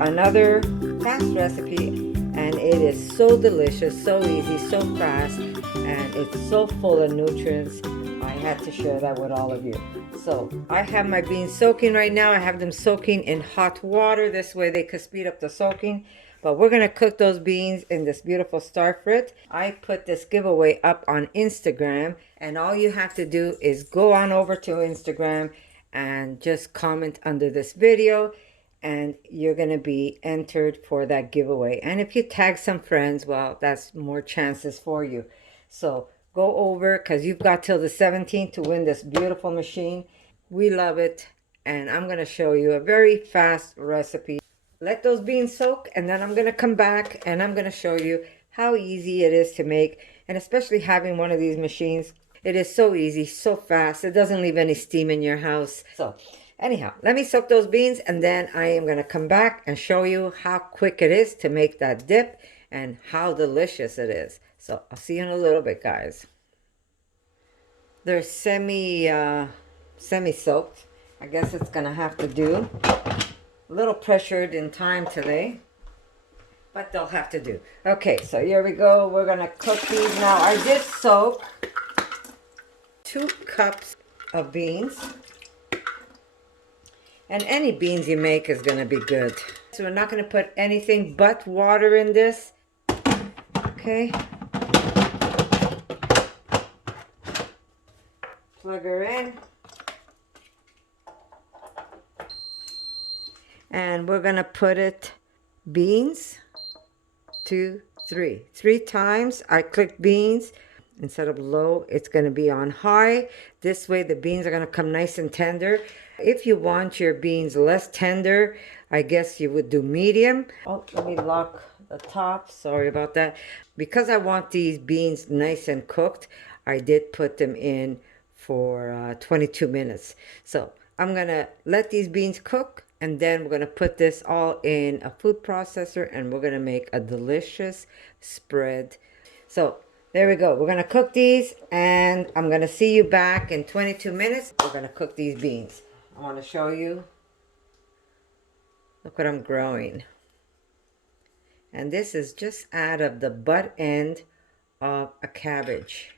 another fast recipe, and it is so delicious, so easy, so fast, and it's so full of nutrients. I had to share that with all of you. So I have my beans soaking right now. I have them soaking in hot water. This way they could speed up the soaking. But we're going to cook those beans in this beautiful star frit. I put this giveaway up on Instagram, and all you have to do is go on over to Instagram and just comment under this video, and you're going to be entered for that giveaway. And if you tag some friends, well, that's more chances for you. So go over, because you've got till the 17th to win this beautiful machine. We love it, and I'm going to show you a very fast recipe. Let those beans soak, and then I'm going to come back and I'm going to show you how easy it is to make, and especially having one of these machines. It is so easy, so fast. It doesn't leave any steam in your house. So anyhow, let me soak those beans, and then I am going to come back and show you how quick it is to make that dip and how delicious it is. So I'll see you in a little bit, guys. They're semi-soaked. I guess it's going to have to do. A little pressured in time today, but they'll have to do. Okay, so here we go. We're going to cook these now. I did soak 2 cups of beans. And any beans you make is going to be good. So we're not going to put anything but water in this. Okay. Plug her in. And we're going to put it beans, 2, 3. 3 times. I click beans. Instead of low, it's going to be on high. This way the beans are going to come nice and tender. If you want your beans less tender, I guess you would do medium. Oh, let me lock the top. Sorry about that. Because I want these beans nice and cooked, I did put them in for 22 minutes. So I'm going to let these beans cook, and then we're going to put this all in a food processor, and we're going to make a delicious spread. So there we go. We're going to cook these, and I'm going to see you back in 22 minutes. We're going to cook these beans. I want to show you. Look what I'm growing. And this is just out of the butt end of a cabbage.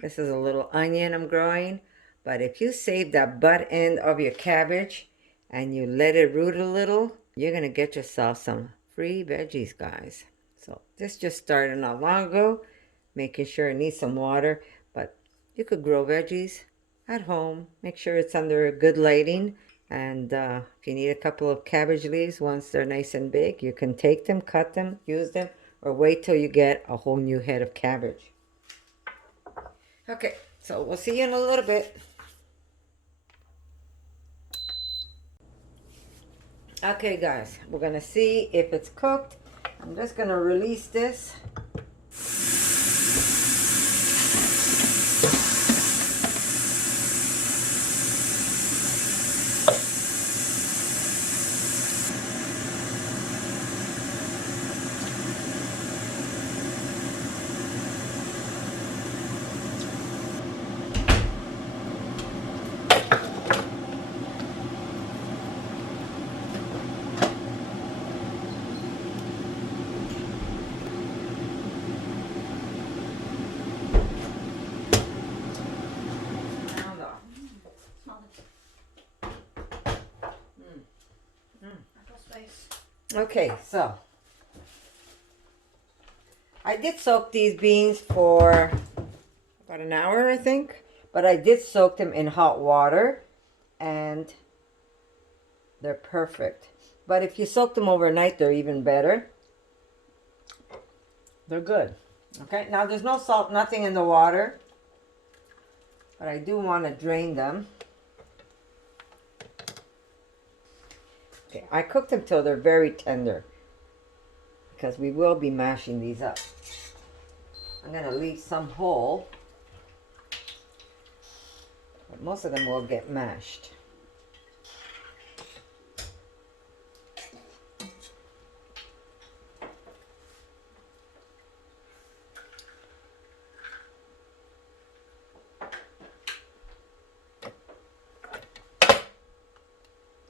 This is a little onion I'm growing. But if you save that butt end of your cabbage and you let it root a little, you're going to get yourself some free veggies, guys. So this just started not long ago, making sure it needs some water. But you could grow veggies at home. Make sure it's under good lighting. And if you need a couple of cabbage leaves, once they're nice and big, you can take them, cut them, use them, or wait till you get a whole new head of cabbage. Okay, so we'll see you in a little bit. Okay, guys, we're going to see if it's cooked. I'm just going to release this. Okay, so I did soak these beans for about an hour, I think. But I did soak them in hot water, and they're perfect. But if you soak them overnight, they're even better. They're good. Okay, now there's no salt, nothing in the water. But I do want to drain them. Okay, I cook them till they're very tender, because we will be mashing these up. I'm going to leave some whole, but most of them will get mashed.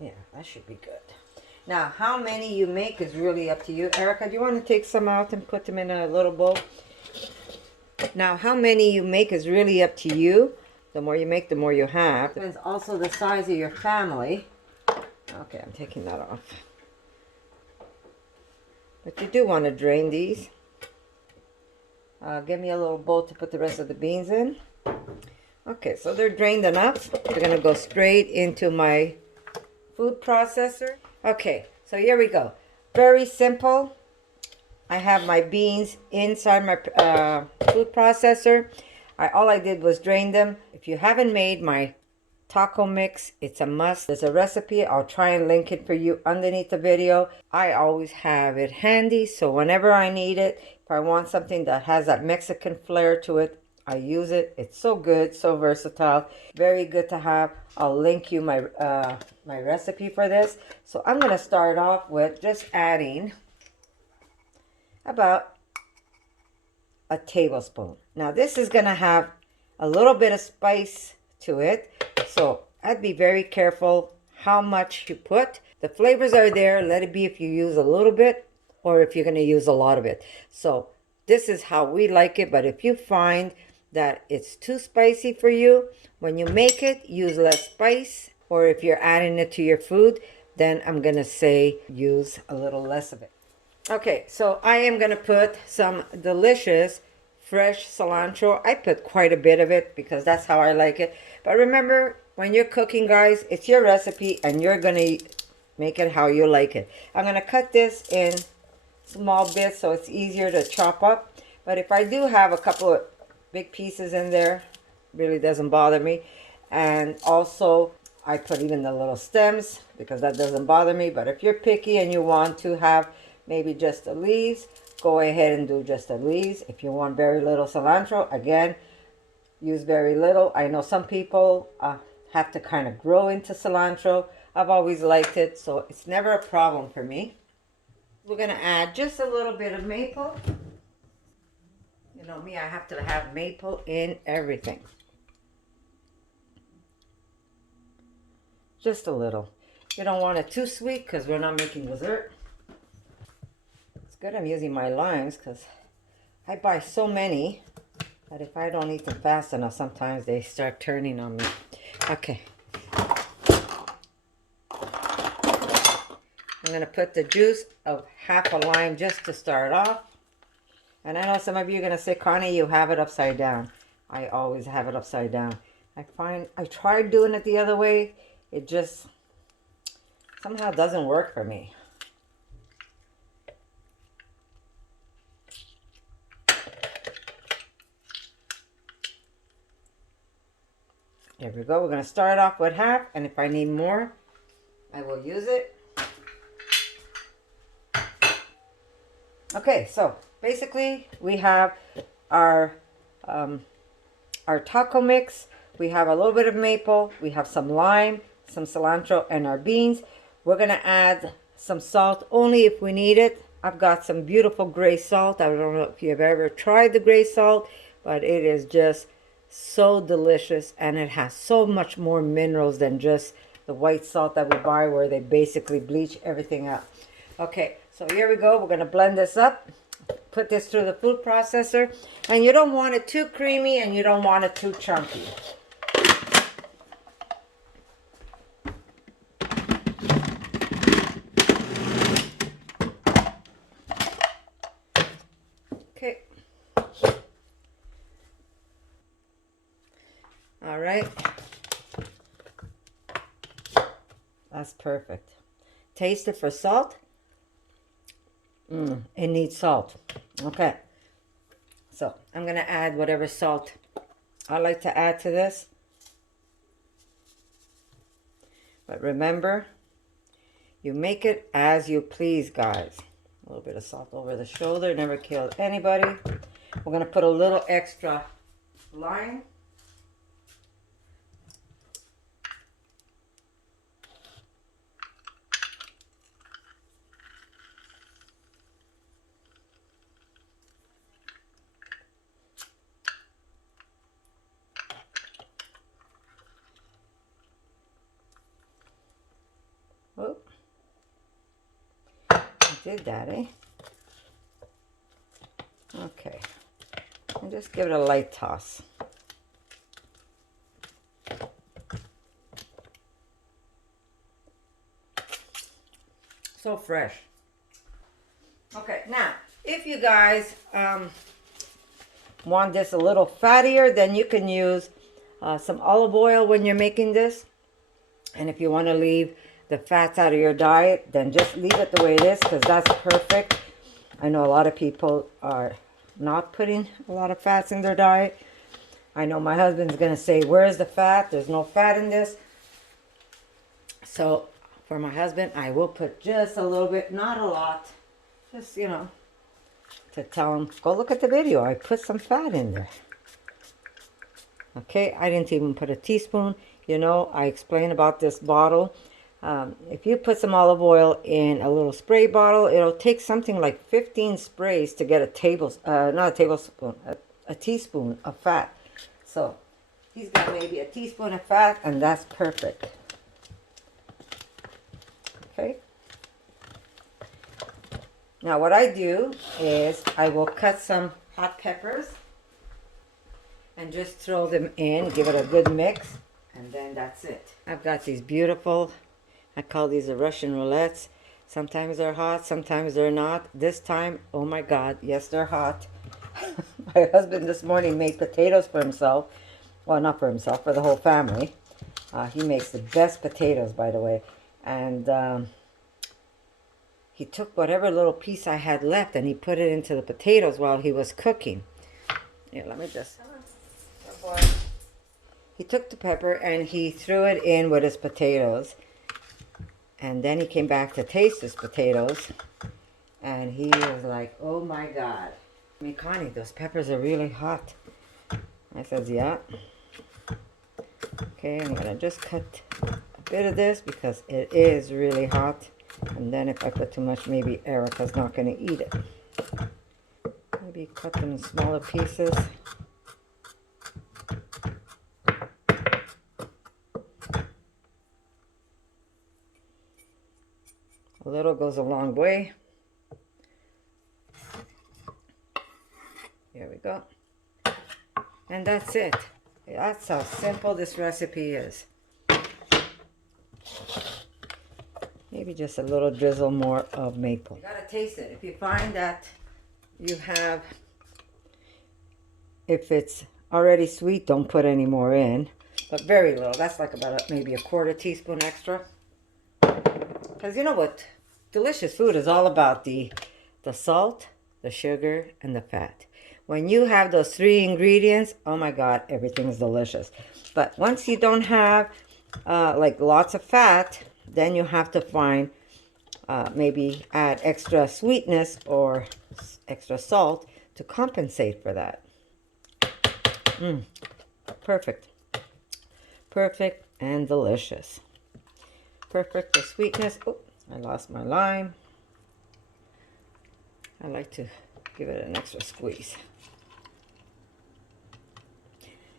Yeah, that should be good. Now, how many you make is really up to you. Erica, do you want to take some out and put them in a little bowl? Now, how many you make is really up to you. The more you make, the more you have. Depends also the size of your family. Okay, I'm taking that off. But you do want to drain these. Give me a little bowl to put the rest of the beans in. Okay, so they're drained enough. They're going to go straight into my food processor. Okay, so here we go. Very simple. I have my beans inside my food processor. All I did was drain them. If you haven't made my taco mix, it's a must. There's a recipe. I'll try and link it for you underneath the video. I always have it handy, so whenever I need it, if I want something that has that Mexican flair to it, I use it. It's so good, so versatile, very good to have. I'll link you my my recipe for this. So I'm going to start off with just adding about a tablespoon. Now this is going to have a little bit of spice to it, so I'd be very careful how much you put. The flavors are there. Let it be if you use a little bit or if you're going to use a lot of it. So this is how we like it, but if you find that it's too spicy for you, when you make it, use less spice, or if you're adding it to your food, then I'm going to say use a little less of it. Okay, so I am going to put some delicious fresh cilantro. I put quite a bit of it because that's how I like it. But remember, when you're cooking, guys, it's your recipe and you're going to make it how you like it. I'm going to cut this in small bits so it's easier to chop up. But if I do have a couple of big pieces in there, really doesn't bother me. And also, I put even the little stems because that doesn't bother me. But if you're picky and you want to have maybe just the leaves, go ahead and do just the leaves. If you want very little cilantro, again, use very little. I know some people have to kind of grow into cilantro. I've always liked it, so it's never a problem for me. We're going to add just a little bit of maple. You know me, I have to have maple in everything. Just a little. You don't want it too sweet because we're not making dessert. It's good I'm using my limes because I buy so many that if I don't eat them fast enough, sometimes they start turning on me. Okay. I'm going to put the juice of half a lime just to start off. And I know some of you are going to say, Connie, you have it upside down. I always have it upside down. I tried doing it the other way. It just somehow doesn't work for me. There we go. We're going to start off with half. And if I need more, I will use it. Okay, so basically we have our taco mix. We have a little bit of maple. We have some lime, some cilantro, and our beans. We're going to add some salt only if we need it. I've got some beautiful gray salt. I don't know if you've ever tried the gray salt, but it is just so delicious, and it has so much more minerals than just the white salt that we buy where they basically bleach everything out. Okay, so here we go. We're going to blend this up, put this through the food processor, and you don't want it too creamy and you don't want it too chunky. Okay. All right. That's perfect. Taste it for salt. It needs salt. Okay. So I'm going to add whatever salt I like to add to this. But remember, you make it as you please, guys. A little bit of salt over the shoulder never killed anybody. We're going to put a little extra lime. Oh. did that, eh? Okay. And just give it a light toss. So fresh. Okay, now, if you guys want this a little fattier, then you can use some olive oil when you're making this. And if you want to leave the fats out of your diet, then just leave it the way it is, because that's perfect. I know a lot of people are not putting a lot of fats in their diet. I know my husband's going to say, where's the fat? There's no fat in this. So for my husband, I will put just a little bit, not a lot. Just, you know, to tell him, go look at the video. I put some fat in there. Okay, I didn't even put a teaspoon. You know, I explained about this bottle. If you put some olive oil in a little spray bottle, it'll take something like 15 sprays to get a not a tablespoon, a teaspoon of fat. So he's got maybe a teaspoon of fat, and that's perfect. Okay. Now what I do is I will cut some hot peppers and just throw them in, give it a good mix, and then that's it. I've got these beautiful, I call these the Russian roulettes. Sometimes they're hot, sometimes they're not. This time, oh my God, yes, they're hot. My husband this morning made potatoes for himself. Well, not for himself, for the whole family. He makes the best potatoes, by the way. And he took whatever little piece I had left and he put it into the potatoes while he was cooking. Here, let me just... He took the pepper and he threw it in with his potatoes. And then he came back to taste his potatoes. And he was like, oh my God. I mean, Connie, those peppers are really hot. I said, yeah. Okay, I'm going to just cut a bit of this because it is really hot. And then if I put too much, maybe Erica's not going to eat it. Maybe cut them in smaller pieces. A little goes a long way. Here we go. And that's it. That's how simple this recipe is. Maybe just a little drizzle more of maple. You gotta taste it. If you find that you have, if it's already sweet, don't put any more in. But very little. That's like about maybe a quarter teaspoon extra. Because you know what? Delicious food is all about the salt, the sugar, and the fat. When you have those three ingredients, oh my God, everything's delicious. But once you don't have like lots of fat, then you have to find maybe add extra sweetness or extra salt to compensate for that. Perfect. Perfect and delicious. Perfect for sweetness. Oh, I lost my lime. I like to give it an extra squeeze.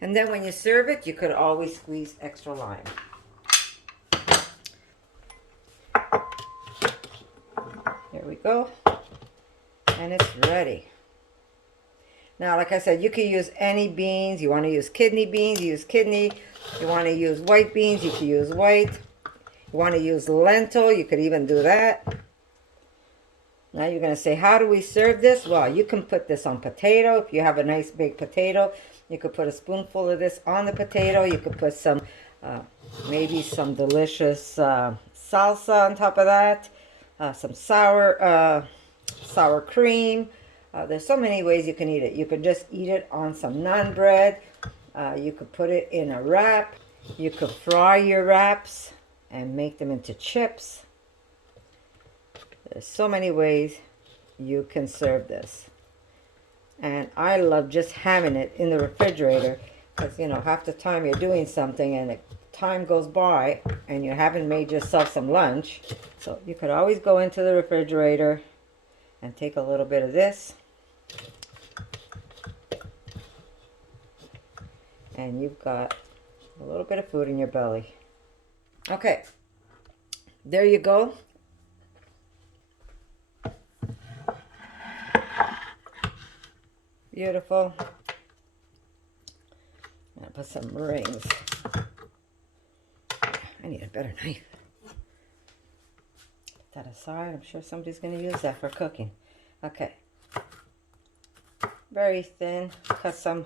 And then when you serve it, you could always squeeze extra lime. Here we go. And it's ready. Now, like I said, you can use any beans. You want to use kidney beans, use kidney. You want to use white beans, you can use white. You want to use lentil, you could even do that. Now you're going to say, how do we serve this? Well, you can put this on potato. If you have a nice big potato, you could put a spoonful of this on the potato. You could put some, maybe some delicious salsa on top of that. Some sour cream. There's so many ways you can eat it. You could just eat it on some naan bread. You could put it in a wrap. You could fry your wraps and make them into chips. There's so many ways you can serve this. And I love just having it in the refrigerator because, you know, half the time you're doing something and time goes by and you haven't made yourself some lunch. So you could always go into the refrigerator and take a little bit of this. And you've got a little bit of food in your belly. Okay, there you go. beautiful. I'm gonna put some rings. I need a better knife. Put that aside. I'm sure somebody's gonna use that for cooking. Okay. Very thin. Cut some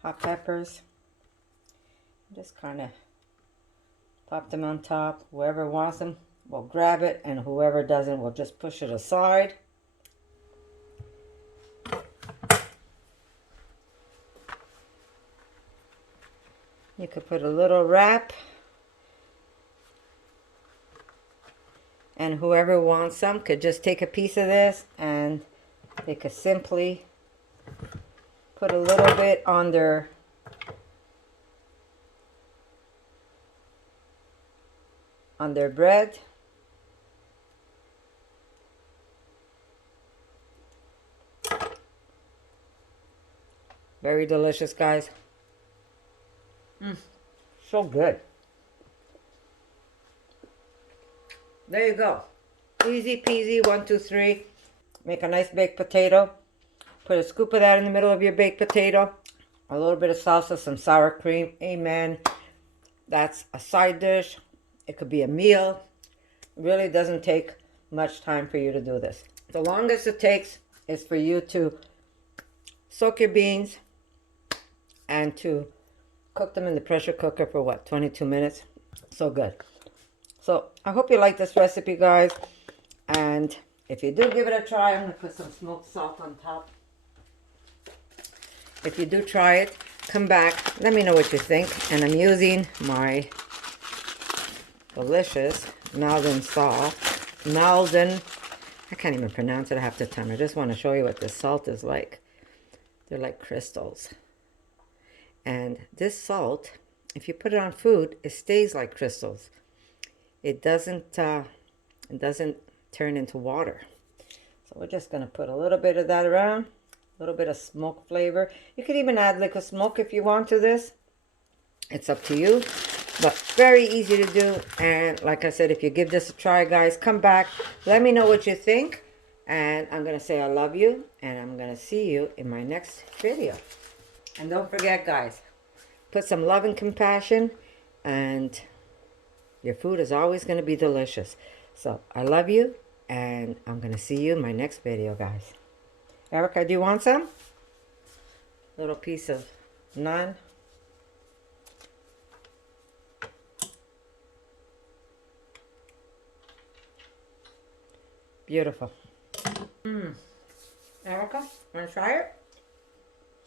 hot peppers. Just kind of pop them on top. Whoever wants them will grab it, and whoever doesn't will just push it aside. You could put a little wrap, and whoever wants some could just take a piece of this, and they could simply put a little bit on their bread. Very delicious, guys. So good. There you go. Easy peasy, 1, 2, 3. Make a nice baked potato. Put a scoop of that in the middle of your baked potato. A little bit of salsa, some sour cream. Amen. That's a side dish. It could be a meal. It really doesn't take much time for you to do this. The longest it takes is for you to soak your beans and to cook them in the pressure cooker for what, 22 minutes? So good. So I hope you like this recipe, guys. And if you do give it a try, I'm going to put some smoked salt on top. If you do try it, come back. Let me know what you think. And I'm using my delicious Malden salt. Malden. I can't even pronounce it half the time. I just want to show you what this salt is like. They're like crystals. And this salt, if you put it on food, it stays like crystals. It doesn't turn into water. So we're just going to put a little bit of that around. A little bit of smoke flavor. You could even add liquid smoke if you want to this. It's up to you. But very easy to do. And like I said, if you give this a try, guys, come back. Let me know what you think. And I'm going to say I love you. And I'm going to see you in my next video. And don't forget, guys, put some love and compassion, and your food is always going to be delicious. So I love you, and I'm going to see you in my next video, guys. Erica, do you want some? Little piece of naan. Beautiful. Erica, want to try it?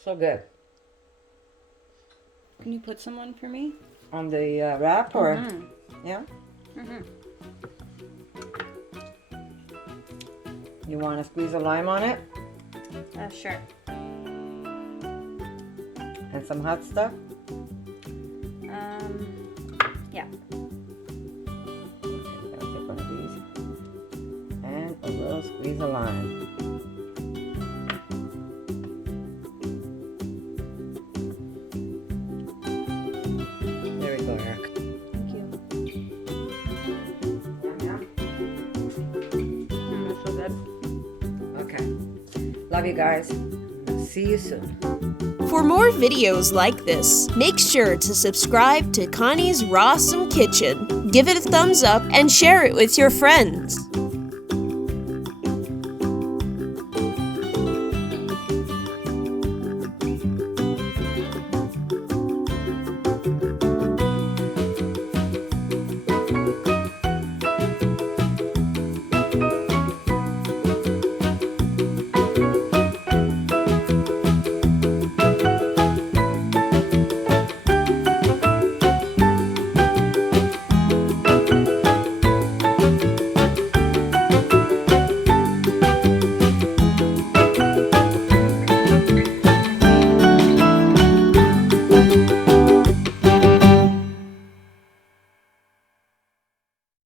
So good. Can you put some on for me? On the wrap, or? Yeah? You want to squeeze a lime on it? Sure. And some hot stuff? Yeah. Okay, I'm going to take one of these. And a little squeeze of lime. Love you guys. See you soon. For more videos like this, make sure to subscribe to Connie's RAWsome Kitchen, give it a thumbs up, and share it with your friends.